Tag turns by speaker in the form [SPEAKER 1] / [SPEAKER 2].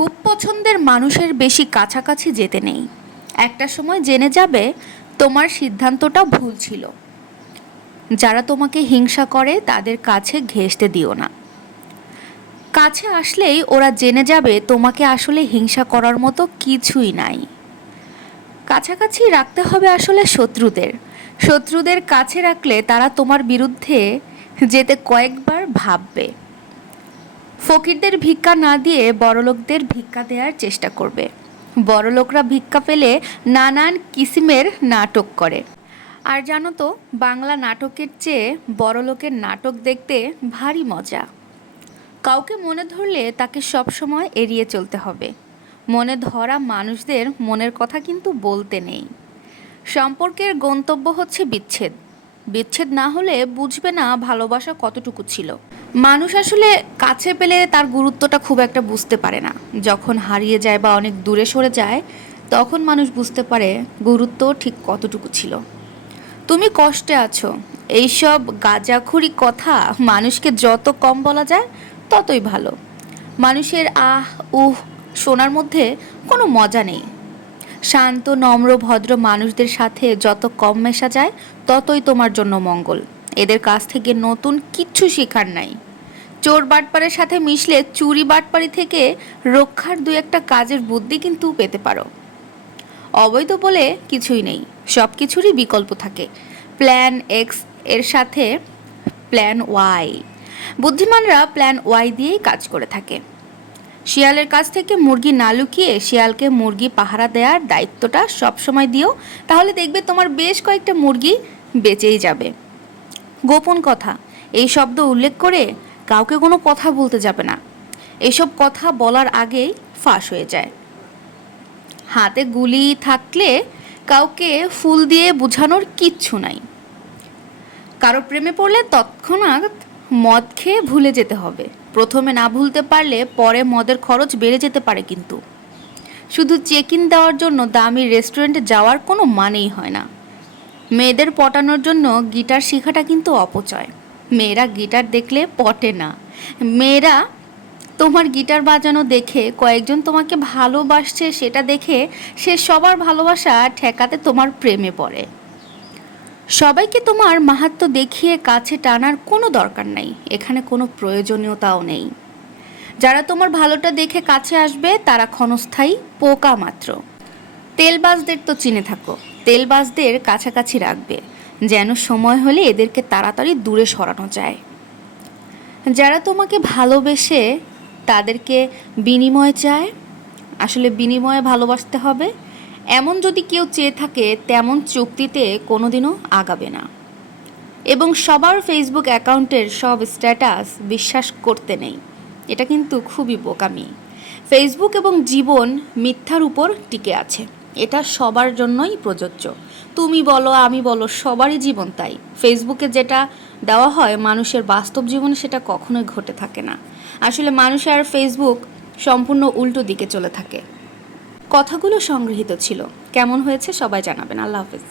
[SPEAKER 1] খুব পছন্দের মানুষের বেশি কাছাকাছি যেতে নেই। একটা সময় জেনে যাবে, তোমার সিদ্ধান্তটা ভুল ছিল। যারা তোমাকে হিংসা করে, তাদের কাছে ঘেঁষতে দিও না। কাছে আসলেই ওরা জেনে যাবে, তোমাকে আসলে হিংসা করার মতো কিছুই নাই। কাছাকাছি রাখতে হবে আসলে শত্রুদের। শত্রুদের কাছে রাখলে তারা তোমার বিরুদ্ধে যেতে কয়েকবার ভাববে। ফকিরদের ভিক্ষা না দিয়ে বড়লোকদের ভিক্ষা দেওয়ার চেষ্টা করবে। বড়লোকরা ভিক্ষা পেলে নানান কিসিমের নাটক করে। আর জানো তো, বাংলা নাটকের চেয়ে বড়লোকের নাটক দেখতে ভারী মজা। কাউকে মনে ধরলে তাকে সবসময় এড়িয়ে চলতে হবে। মনে ধরা মানুষদের মনের কথা কিন্তু বলতে নেই। সম্পর্কের গন্তব্য হচ্ছে বিচ্ছেদ। বিচ্ছেদ না হলে বুঝবে না ভালোবাসা কতটুকু ছিল। মানুষ আসলে কাছে পেলে তার গুরুত্বটা খুব একটা বুঝতে পারে না। যখন হারিয়ে যায় বা অনেক দূরে সরে যায়, তখন মানুষ বুঝতে পারে গুরুত্ব ঠিক কতটুকু ছিল। তুমি কষ্টে আছো। এইসব গাঁজাখুরি কথা মানুষকে যত কম বলা যায়, ততই ভালো। মানুষের আহ, উহ, শোনার মধ্যে কোনো মজা নেই। শান্ত, নম্র, ভদ্র মানুষদের সাথে যত কম মেশা যায়, ততই তোমার জন্য মঙ্গল। এদের কাছ থেকে নতুন কিচ্ছু শেখার নাই। চোর বাটপারের সাথে মিশলে চুরি বাটপারি থেকে রক্ষার দু একটা কাজের বুদ্ধি কিন্তু পেতে পারো। অবৈধ বলে কিছুই নেই, সব কিছুরই বিকল্প থাকে। প্ল্যান এক্সের সাথে প্ল্যান ওয়াই। বুদ্ধিমানরা প্ল্যান ওয়াই দিয়েই কাজ করে থাকে। শিয়ালের কাছ থেকে মুরগি না লুকিয়ে শিয়ালকে মুরগি পাহারা দেওয়ার দায়িত্বটা সবসময় দিও। তাহলে দেখবে তোমার বেশ কয়েকটা মুরগি বেঁচেই যাবে। গোপন কথা, এই শব্দ উল্লেখ করে কাউকে কোনো কথা বলতে যাবে না। এসব কথা বলার আগেই ফাঁস হয়ে যায়। হাতে গুলি থাকলে কাউকে ফুল দিয়ে বোঝানোর কিচ্ছু নাই। কারও প্রেমে পড়লে তৎক্ষণাৎ মদ খেয়ে ভুলে যেতে হবে। প্রথমে না ভুলতে পারলে পরে মদের খরচ বেড়ে যেতে পারে কিন্তু। শুধু চেক ইন দেওয়ার জন্য দামি রেস্টুরেন্টে যাওয়ার কোনো মানেই হয় না। মেয়েদের পটানোর জন্য গিটার শেখাটা কিন্তু অপচয়। মেয়েরা গিটার দেখলে পটে না। মেয়েরা, তোমার গিটার বাজানো দেখে কয়েকজন তোমাকে ভালোবাসছে, সেটা দেখে সে সবার ভালোবাসা ঠেকাতে তোমার প্রেমে পড়ে। সবাইকে তোমার মাহাত্ম দেখিয়ে কাছে টানার কোনো দরকার নাই। এখানে কোনো প্রয়োজনীয়তাও নেই। যারা তোমার ভালোটা দেখে কাছে আসবে, তারা ক্ষণস্থায়ী, পোকা মাত্র। তেলবাজদের তো চিনে থাকো। তেলবাজদের কাছাকাছি রাখবে। যেন সময় হলে এদেরকে তাড়াতাড়ি দূরে সরানো যায়। যারা তোমাকে ভালোবেসে তাদেরকে বিনিময় চায়, আসলে বিনিময়ে ভালোবাসতে হবে। এমন যদি কেউ চেয়ে থাকে, তেমন চুক্তিতে কোনোদিনও আগাবে না। এবং সবার ফেসবুক অ্যাকাউন্টের সব স্ট্যাটাস বিশ্বাস করতে নেই। এটা কিন্তু খুবই বোকামি। ফেসবুক এবং জীবন মিথ্যার উপর টিকে আছে। এটা সবার জন্যই প্রযোজ্য। তুমি বলো, আমি বলো, সবারই জীবন তাই। ফেসবুকে যেটা দেওয়া হয়, মানুষের বাস্তব জীবনে সেটা কখনোই ঘটে থাকে না। আসলে মানুষ আর ফেসবুক সম্পূর্ণ উল্টো দিকে চলে থাকে। কথাগুলো সংগৃহীত ছিল। কেমন হয়েছে সবাই জানাবেন। আল্লাহ হাফিজ।